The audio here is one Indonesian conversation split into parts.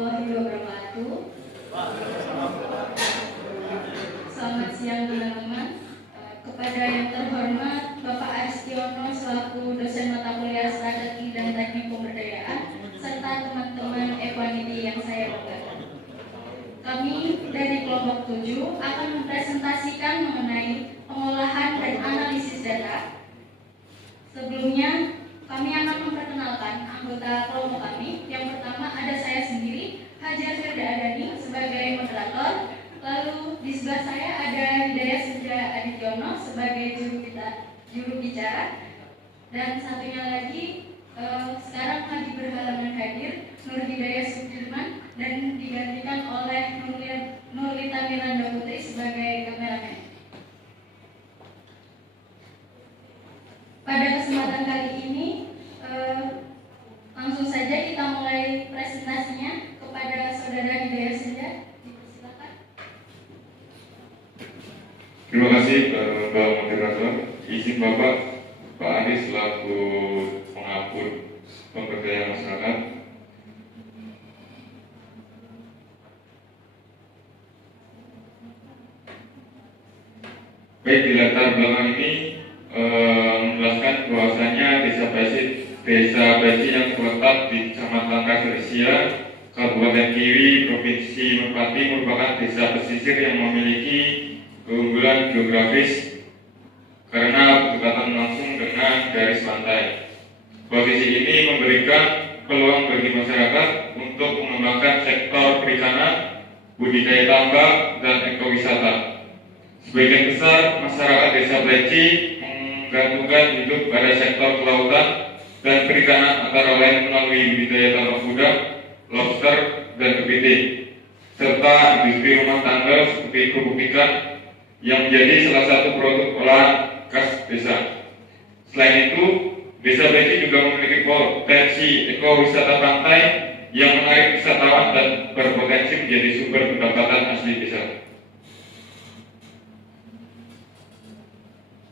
warahmatullahi wabarakatuh. Selamat siang teman-teman. Kepada yang terhormat Bapak Aristiono selaku dosen mata kuliah strategi dan teknik pemberdayaan serta teman-teman Equaniti yang saya banggakan. Kami dari kelompok 7 akan mempresentasikan mengenai pengolahan dan analisis data. Sebelumnya, kami akan memperkenalkan anggota kelompok kami. Yang pertama ada saya sendiri, Hajar Firda Adani sebagai moderator. Lalu di sebelah saya ada Hidayat Senja Adityono sebagai juru bicara. Dan satunya lagi sekarang lagi berhalangan hadir, Nur Hidayat Sudirman, dan digantikan oleh Nurlita Miranda Putri sebagai kameramen. Pada kesempatan kali ini, langsung saja kita mulai presentasinya kepada Saudara Hidayat Senja. Silakan. Terima kasih Bapak Moderator. Izin Bapak, Pak Anies selaku pengatur pemberdayaan masyarakat. Baik, di latar belakang ini menjelaskan bahwasanya desa Peci yang terletak di Kecamatan Kaserisia, Kabupaten Kiwi, Provinsi Merpati merupakan desa pesisir yang memiliki keunggulan geografis karena berdekatan langsung dengan garis pantai. Posisi ini memberikan peluang bagi masyarakat untuk mengembangkan sektor perikanan, budidaya tambak, dan ekowisata. Sebagian besar masyarakat desa Peci menggantungkan hidup pada sektor kelautan dan perikanan antara lain melalui budidaya tambak udang, lobster, dan kepiting, serta industri rumah tangga seperti kerupuk ikan yang menjadi salah satu produk olahan khas desa. Selain itu, desa Peci juga memiliki potensi ekowisata pantai yang menarik wisatawan dan berpotensi menjadi sumber pendapatan asli desa.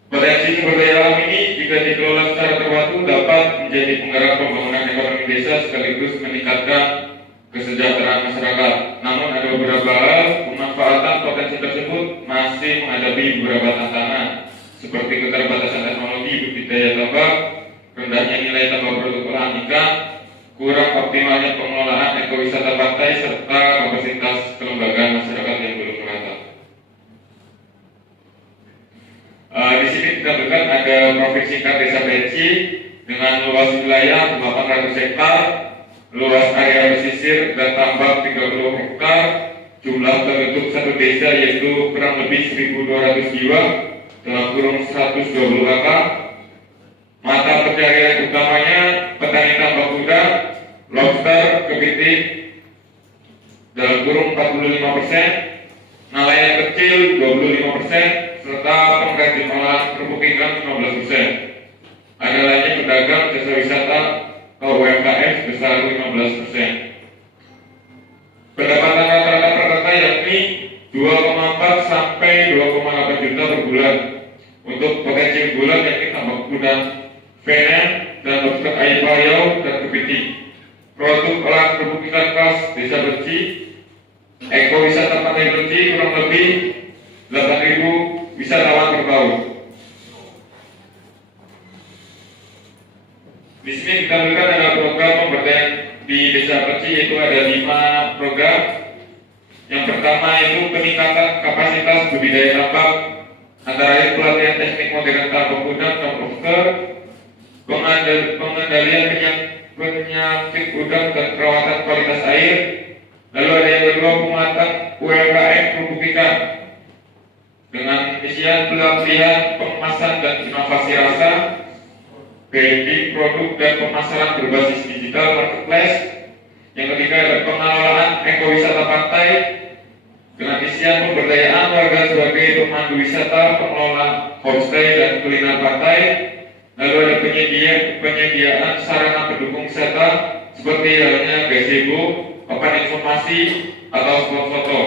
Potensi sumber daya alam ini jika dikelola secara terpadu dapat menjadi penggerak pembangunan ekonomi desa sekaligus meningkatkan kesejahteraan masyarakat. Namun ada beberapa hal pemanfaatan potensi tersebut masih menghadapi beberapa tantangan seperti keterbatasan teknologi budidaya tambak, rendahnya nilai tambah produk olahan ikan, kurang optimalnya pengelolaan ekowisata pantai, serta kapasitas kelembagaan masyarakat yang belum merata. Di sini ditampilkan ada provinsi Desa Peci dengan luas wilayah 800 hektar, luas area pesisir dan tambak 30 hektar, jumlah penduduk satu desa yaitu kurang lebih 1.200 jiwa, dalam kurung 120 kakak. Mata pencarian utamanya petani tambak udang, lobster, kepiting, dalam kurung 45%, nelayan kecil 25%, serta pengrajin olahan kerupuk ikan 15%. Ada lainnya pedagang jasa wisata atau UMKM sebesar 15%. Pendapatan rata-rata per kakak yakni 2,4 sampai 2,8 juta per bulan. Untuk potensi bulan yakni tambak udang, venen, dan lobster air payau dan kepiting. Produk olahan kerupuk ikan khas desa Peci, ekowisata pantai Peci kurang lebih 8.000 wisatawan per tahun. Di sini ditampilkan ada program pemberdayaan di desa Peci, yaitu ada 5 program. Yang pertama itu peningkatan kapasitas budidaya tambak, antara lain pelatihan teknik modern tambak udang dan lobster, pengendalian penyakit udang dan perawatan kualitas air. Lalu ada yang kedua penguatan UMKM kerupuk ikan dengan isian pelatihan pengemasan dan inovasi rasa, branding produk dan pemasaran berbasis digital marketplace. Yang ketiga ada pengelolaan ekowisata pantai dengan isian pemberdayaan warga sebagai pemandu wisata, pengelola homestay dan kuliner pantai. Lalu ada penyediaan sarana pendukung wisata seperti halnya gazebo, papan informasi, atau spot foto.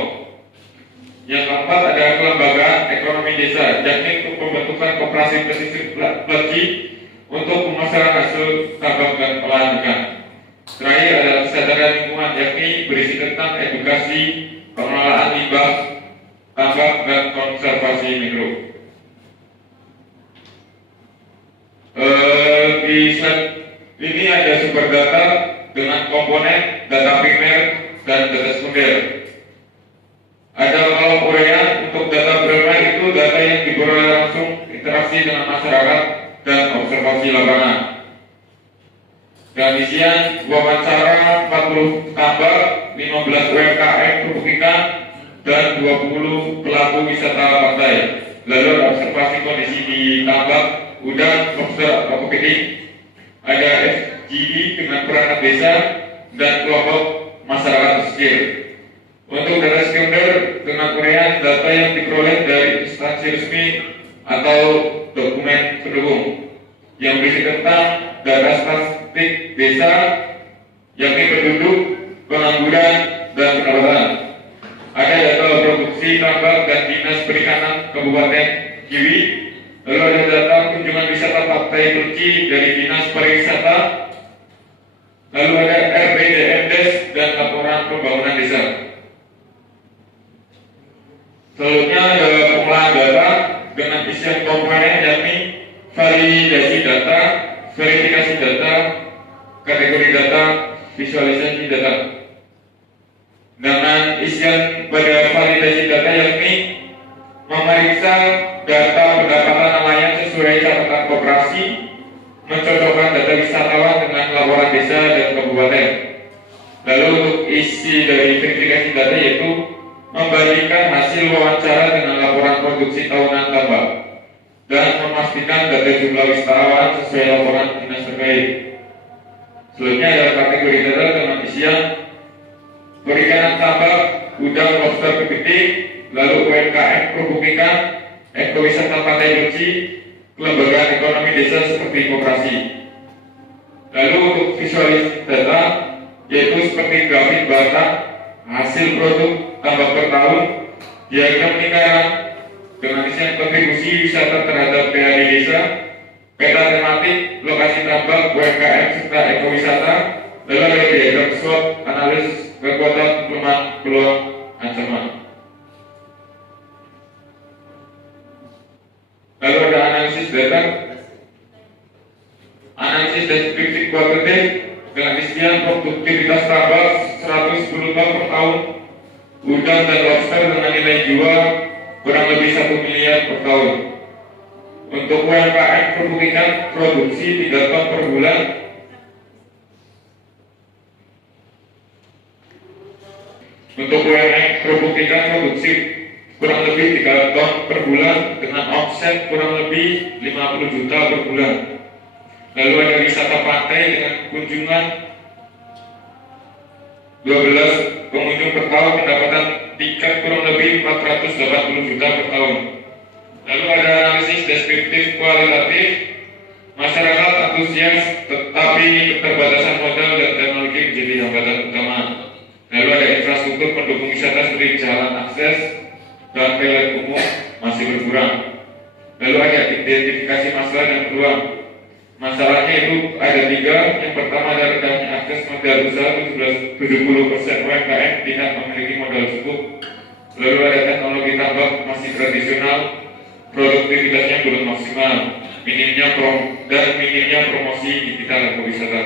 Yang keempat ada kelembagaan ekonomi desa, yakni untuk pembentukan koperasi pesisir Peci untuk pemasaran hasil tambak dan olahan ikan. Terakhir adalah kesadaran lingkungan, yakni berisi observasi mikro. Di slide ini ada sumber data dengan komponen data primer dan data sekunder. Ada kolom uraian. Untuk data primer itu data yang diperoleh langsung interaksi dengan masyarakat dan observasi lapangan. Dan isian wawancara 40 tambak, 15 UMKM kerupuk ikan, dan 20 pelaku wisata pantai. Lalu ada observasi kondisi di tambak, udang, lobster atau kepiting. Ada FGD dengan perangkat desa dan kelompok masyarakat pesisir. Untuk data sekunder dengan uraian data yang diperoleh dari instansi resmi atau dokumen pendukung yang berisi tentang data statistik desa, yakni penduduk, pengangguran, dan pendapatan. Ada data produksi tambak dan dinas perikanan Kabupaten Kiwi. Lalu ada data kunjungan wisata Pantai Belci dari Dinas Pariwisata. Lalu ada RPJMDes dan laporan pembangunan desa. Selanjutnya ada pengolahan data dengan isian komponen yakni validasi data, verifikasi data, kategori data, visualisasi data. Dengan isian pada validasi data yakni memeriksa data pendapatan nelayan sesuai catatan koperasi, mencocokkan data wisatawan dengan laporan desa dan kabupaten. Lalu untuk isi dari verifikasi data yaitu membandingkan hasil wawancara dengan laporan produksi tahunan tambak dan memastikan data jumlah wisatawan sesuai laporan dinas terkait. Selanjutnya ada kategori data dengan isian perikanan tambak, udang, lobster, kepiting, lalu UMKM kerupuk ikan, ekowisata Pantai Belci, kelembagaan ekonomi desa seperti koperasi. Lalu untuk visualisasi data yaitu seperti grafik barang, hasil produk tambak per tahun, diagram lingkaran dengan isian kontribusi wisata terhadap PAD desa, peta tematik, lokasi tambak, UMKM serta ekowisata, lalu ada diagram SWOT, analisis kekuatan, kelemahan, peluang, ancaman. Lalu ada analisis data, analisis deskripsi kualitatif dengan isian produktivitas tambak 110 ton per tahun, udang dan lobster dengan nilai jual kurang lebih 1 miliar per tahun. Untuk UMKM kerupuk ikan produksi 3 ton per bulan. Untuk UMKM kerupuk ikan produksi kurang lebih 3 ton per bulan dengan omset kurang lebih 50 juta per bulan. Lalu ada wisata pantai dengan kunjungan 12 pengunjung per tahun, pendapatan tiket kurang lebih 480 juta per tahun. Lalu ada analisis deskriptif kualitatif, masyarakat antusias tetapi keterbatasan modal dan teknologi menjadi hambatan utama. Lalu ada infrastruktur pendukung wisata seperti jalan akses dan toilet umum masih berkurang. Lalu ada identifikasi masalah dan peluang. Masalahnya itu ada 3. Yang pertama ada rendahnya akses modal usaha, 70% UMKM tidak memiliki modal cukup. Lalu ada teknologi tambak masih tradisional, produktivitasnya belum maksimal, minimnya promosi digital ekowisata.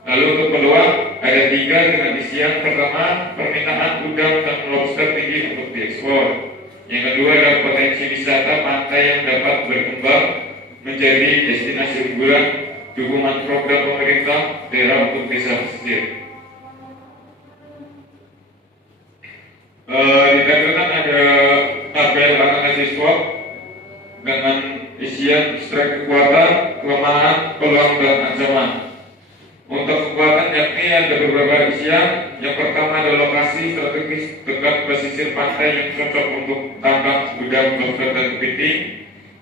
Lalu untuk peluang ada 3 dengan isian pertama permintaan udang dan lobster tinggi untuk diekspor. Yang kedua ada potensi wisata pantai yang dapat berkembang menjadi destinasi unggulan, dukungan program pemerintah daerah untuk desa pesisir. Ditampilkan ada tabel analisis SWOT dengan isian strength kekuatan, kelemahan, peluang dan ancaman. Untuk kekuatan yakni ada beberapa isian. Yang pertama ada lokasi strategis dekat pesisir pantai yang cocok untuk tambak udang, lobster dan kepiting.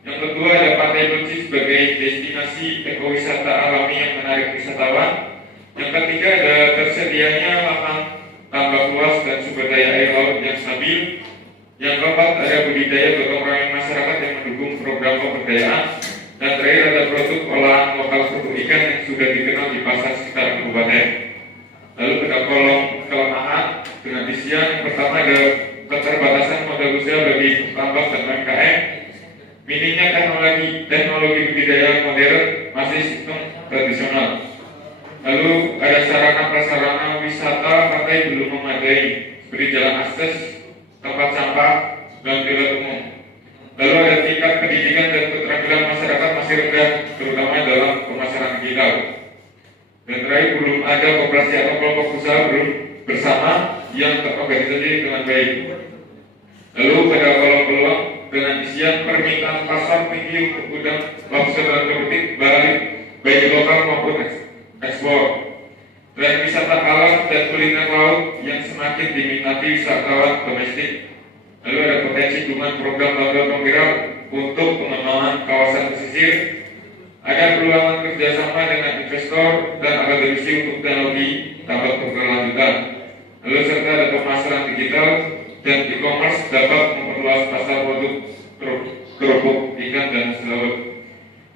Yang kedua ada Pantai Belci sebagai destinasi ekowisata alami yang menarik wisatawan. Yang ketiga ada tersedianya lahan tambak luas dan sumber daya air laut yang stabil. Yang keempat ada budidaya gotong royong masyarakat yang mendukung program pemberdayaan. Dan terakhir ada produk olahan lokal kerupuk ikan yang sudah dikenal di pasar sekitar kabupaten. Lalu pada kolom kelemahan dengan isian yang pertama ada keterbatasan modal usaha bagi tambang dan UMKM, minimnya teknologi budidaya modern masih sistem tradisional. Lalu ada sarana prasarana wisata pantai belum memadai seperti jalan akses, tempat sampah, dan toilet umum. Lalu ada tingkat pendidikan dan keterampilan masyarakat masih rendah, terutama dalam pemasaran digital. Dan terakhir, belum ada koperasi atau kelompok usaha belum bersama yang terorganisasi dengan baik. Lalu pada peluang dengan isian permintaan pasar tinggi untuk gudang lobster dan kepiting balik baik lokal maupun ekspor. Dan wisata alam dan kuliner laut yang semakin diminati wisatawan domestik. Lalu ada potensi dukungan program lembaga penggerak untuk pengembangan kawasan pesisir. Ada peluang kerjasama dengan investor dan akademisi untuk teknologi tambang berkelanjutan. Lalu serta ada pemasaran digital dan e-commerce dapat memperluas pasar produk kerupuk ikan dan laut.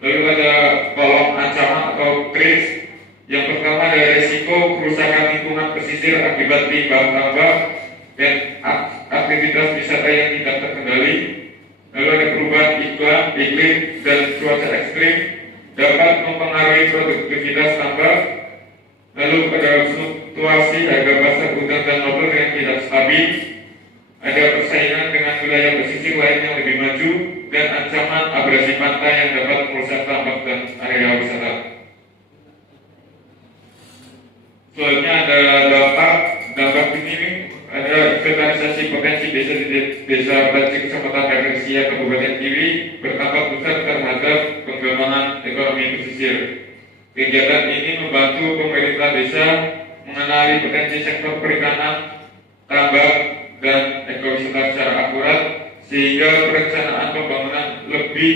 Lalu ada kolom ancaman atau krisis. Yang pertama ada risiko kerusakan lingkungan pesisir akibat limbah tambang dan aktivitas wisata yang tidak terkendali. Lalu ada perubahan iklim dan cuaca ekstrim dapat mempengaruhi produktivitas tambang. Lalu ada fluktuasi harga pasar udang dan lobster yang tidak stabil. Ada persaingan dengan wilayah pesisir lain yang lebih maju dan ancaman abrasi pantai yang dapat merusak tambang dan area wisata. Selanjutnya ada dampak ini ada inventarisasi potensi desa Banci Kecamatan Resia Kabupaten Kiwi berdampak besar terhadap pengembangan ekonomi pesisir. Kegiatan ini membantu pemerintah desa mengenali potensi sektor perikanan, tambang, dan ekowisata secara akurat sehingga perencanaan pembangunan lebih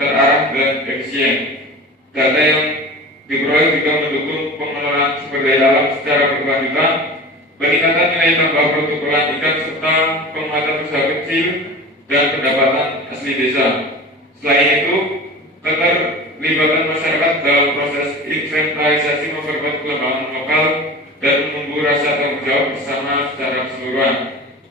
terarah dan efisien. Data yang diperoleh juga mendukung pengelolaan sumber daya alam secara berkelanjutan, peningkatan nilai tambah produk olahan ikan serta penguatan usaha kecil dan pendapatan asli desa. Selain itu, keterlibatan masyarakat dalam proses inventarisasi memperkuat pengembangan lokal dan menumbuh rasa tanggung jawab bersama secara keseluruhan.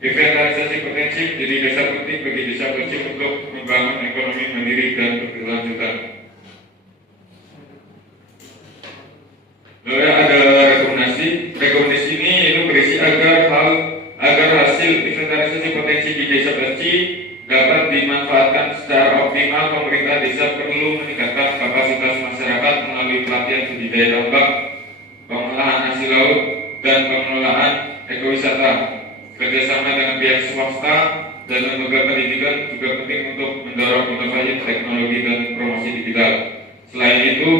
Inventarisasi potensi menjadi dasar penting bagi desa kecil untuk membangun ekonomi mandiri dan berkelanjutan. Lalu ada rekomendasi ini itu berisi agar hasil inventarisasi potensi di desa Banci dapat dimanfaatkan secara optimal. Pemerintah desa perlu meningkatkan kapasitas masyarakat melalui pelatihan budidaya tambang, pengolahan hasil laut, dan pengelolaan ekowisata. Kerjasama dengan pihak swasta dan lembaga pendidikan juga penting untuk mendorong inovasi teknologi dan promosi digital. Selain itu,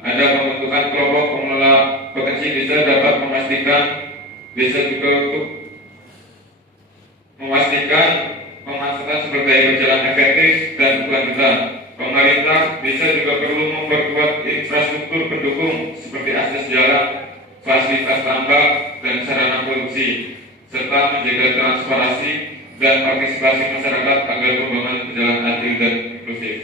ada pembentukan kelompok pengelola potensi desa dapat memastikan desa juga untuk memastikan pemanfaatan sumber daya berjalan efektif dan berkelanjutan. Pemerintah desa juga perlu memperkuat infrastruktur pendukung seperti akses jalan, fasilitas tambang, dan sarana produksi, serta menjaga transparansi dan partisipasi masyarakat agar pembangunan berjalan adil dan inklusif.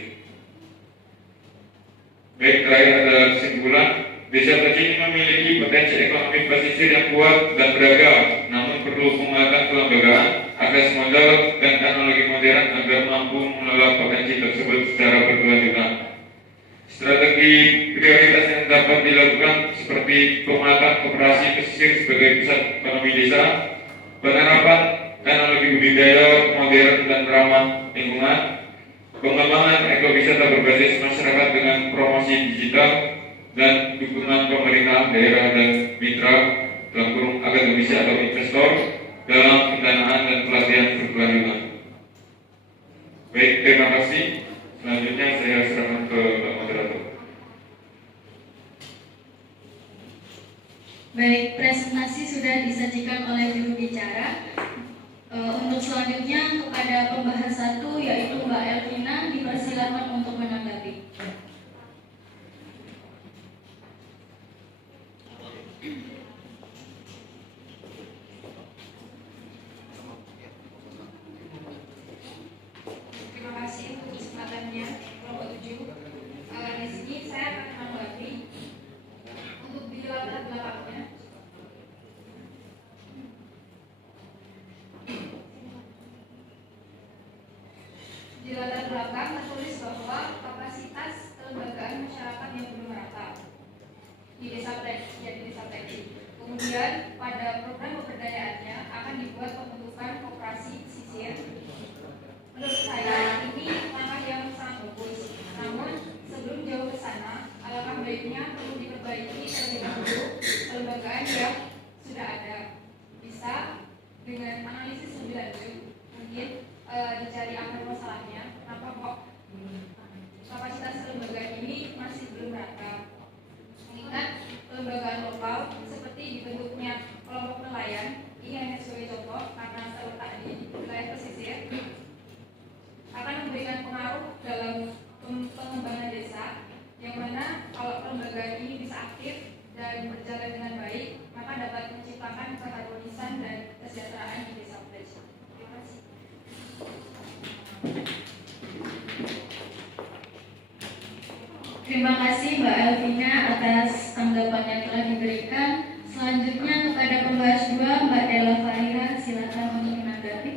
Baik, terakhir ada kesimpulan. Desa Banci ini memiliki potensi ekonomi pesisir yang kuat dan beragam, namun perlu penguatan kelembagaan, akses modal, dan teknologi modern agar mampu mengelola potensi tersebut secara berkelanjutan. Strategi prioritas yang dapat dilakukan seperti penguatan koperasi pesisir sebagai pusat ekonomi desa, penerapan teknologi budidaya modern dan ramah lingkungan, pengembangan ekowisata berbasis masyarakat dengan promosi digital, dan dukungan pemerintah daerah dan mitra dalam kurung akademisi atau investor dalam pendanaan dan pelatihan berkelanjutan. Baik, terima kasih. Selanjutnya saya serahkan ke Pak Moderator. Baik, presentasi sudah disajikan oleh juru bicara. Untuk selanjutnya kepada pembahas satu yaitu Mbak Elvina, dipersilakan untuk menanggapi. Terima kasih untuk kesempatannya, kelompok 7. Di sini saya akan menanggapi untuk di latar belakangnya. memperbaiki terlebih dahulu kelembagaan yang sudah ada. Bisa dengan analisis lebih lanjut, mungkin dicari akar masalahnya, kenapa kok kapasitas kelembagaan ini masih belum rata. Mengingat kelembagaan lokal seperti dibentuknya kelompok nelayan, ini hanya sebagai contoh karena terletak di wilayah pesisir, akan memberikan pengaruh dalam pengembangan desa, yang mana kalau kelembagaan ini bisa aktif dan berjalan dengan baik, maka dapat menciptakan keharmonisan dan kesejahteraan di desa Pledge. Terima kasih. Terima kasih Mbak Elvina atas tanggapan yang telah diberikan. Selanjutnya kepada pembahas 2, Mbak Della Fariha, silakan untuk menanggapi.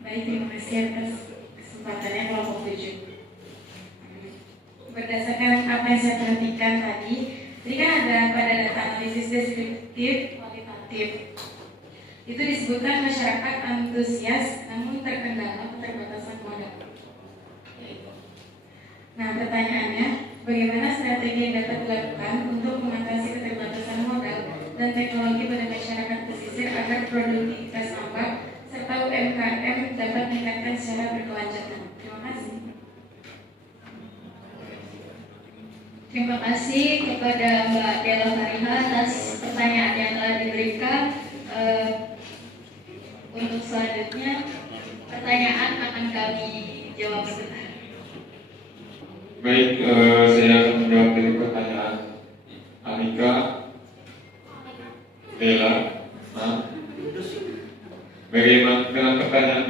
Baik, terima kasih atas kesempatannya kelompok 7. Berdasarkan apa yang saya perhatikan tadi kan ada pada data analisis deskriptif kualitatif. Itu disebutkan masyarakat antusias namun terkendala keterbatasan modal. Nah, pertanyaannya, bagaimana strategi yang dapat dilakukan untuk mengatasi keterbatasan modal dan teknologi pada masyarakat pesisir agar produktivitas tambah serta UMKM dapat meningkatkan secara berkelanjutan? Terima kasih. Terima kasih kepada Mbak Della Fariha atas pertanyaan yang telah diberikan. Untuk selanjutnya, pertanyaan akan kami jawab sebentar. Baik, saya akan menjawab dari pertanyaan Anika, Bella. Dengan pertanyaan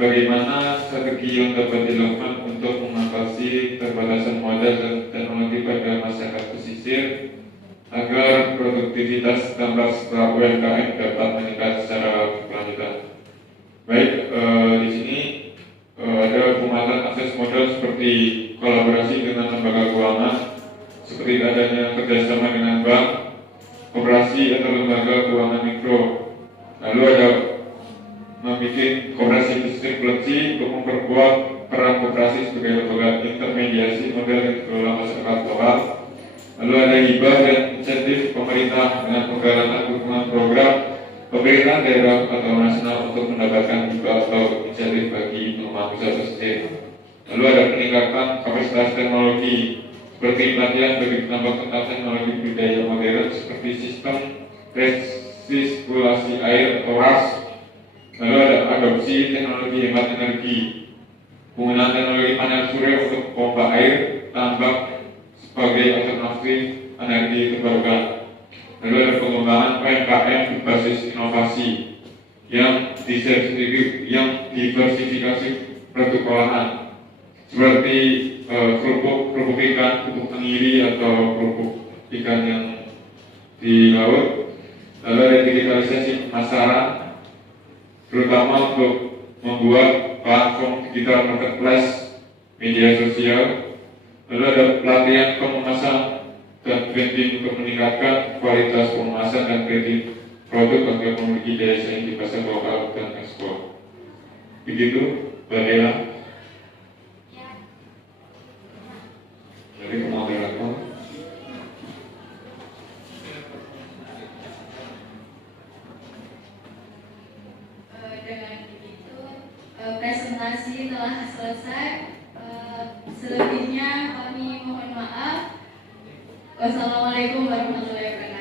bagaimana strategi yang dapat dilakukan untuk mengatasi keterbatasan modal dan teknologi pada masyarakat pesisir agar produktivitas tambah serta UMKM dapat meningkat secara berkelanjutan. Baik, di sini ada penguatan akses modal seperti kolaborasi dengan lembaga keuangan, seperti adanya kerjasama dengan bank, koperasi atau lembaga keuangan mikro. Lalu ada membuat koperasi pesisir Pledge untuk memperkuat peran koperasi sebagai lembaga intermediasi modal yang dikelola masyarakat lokal. Lalu ada hibah dan insentif pemerintah dengan penggalangan dukungan program pemerintah daerah atau nasional untuk mendapatkan hibah atau insentif bagi pengembangan usaha pesisir. Lalu ada peningkatan kapasitas teknologi seperti pelatihan bagi penambah tentang teknologi budaya modern seperti sistem resirkulasi air atau RAS. Lalu ada adopsi teknologi hemat energi, penggunaan teknologi panel surya untuk pompa air, tambak sebagai alternatif energi terbarukan. Lalu ada pengembangan UMKM berbasis inovasi yang diversifikasi produk olahan seperti kerupuk ikan, kerupuk tenggiri atau kerupuk ikan yang di laut. Lalu ada digitalisasi pemasaran, terutama untuk membuat platform digital marketplace, media sosial. Lalu ada pelatihan pengemasan dan branding untuk meningkatkan kualitas pengemasan dan branding produk agar memiliki daya saing di pasar lokal dan ekspor. Begitu, Mbak Della. Dari moderator. Dengan begitu, presentasi telah selesai. Selebihnya kami mohon maaf. Wassalamualaikum warahmatullahi wabarakatuh.